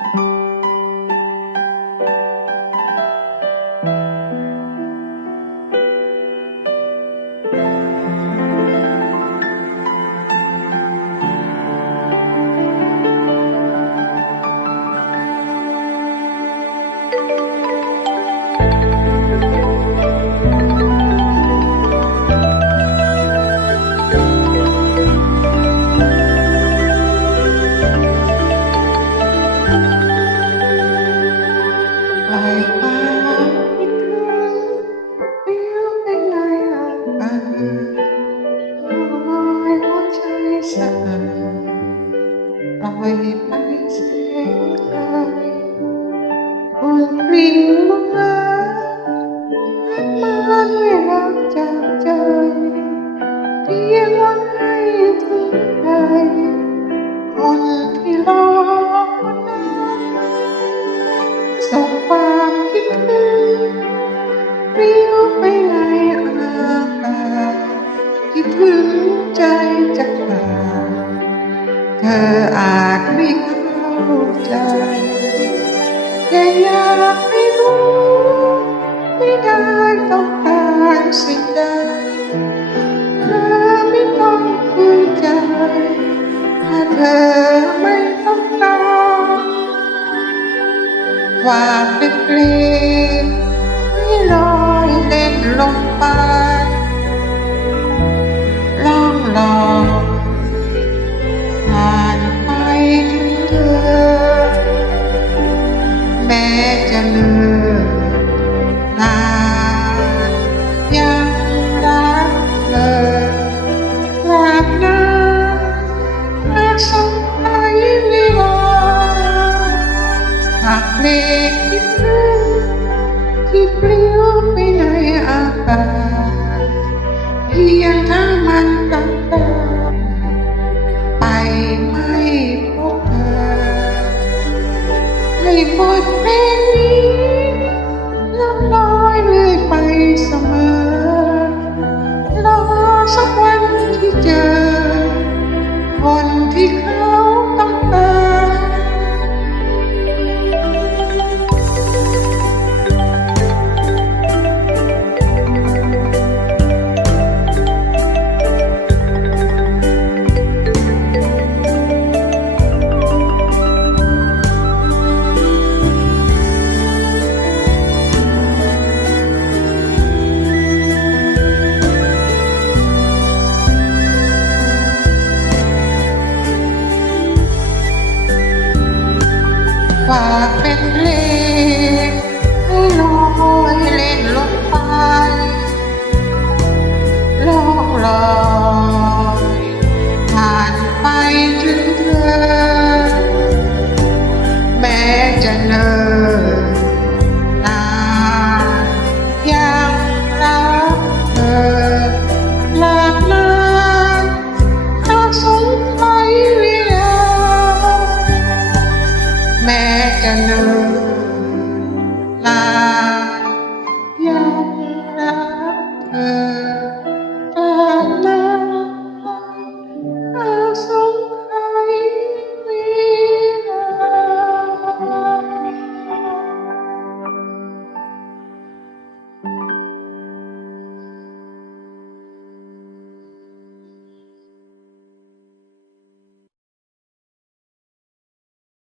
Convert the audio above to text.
ป ใจแต่อยากให้รู้ไม่ได้ต้องการสิ่งใดเธอไม่ต้องฝืนใจถ้าเธอไม่ต้องการฝากเป็นเพลงให้ลอยเล่นลงไป เพลงคิดถึงที่ปลิวไปในอากาศเพียงถ้ามันตั้งตาไปไม่พบเธอให้บทเพลง ฝากเป็นเลงลอยเล่นลงไปโลกลอยผ่านไปถึงเธอ แม้จะเหนื่อย แม้จะเหนื่อยลา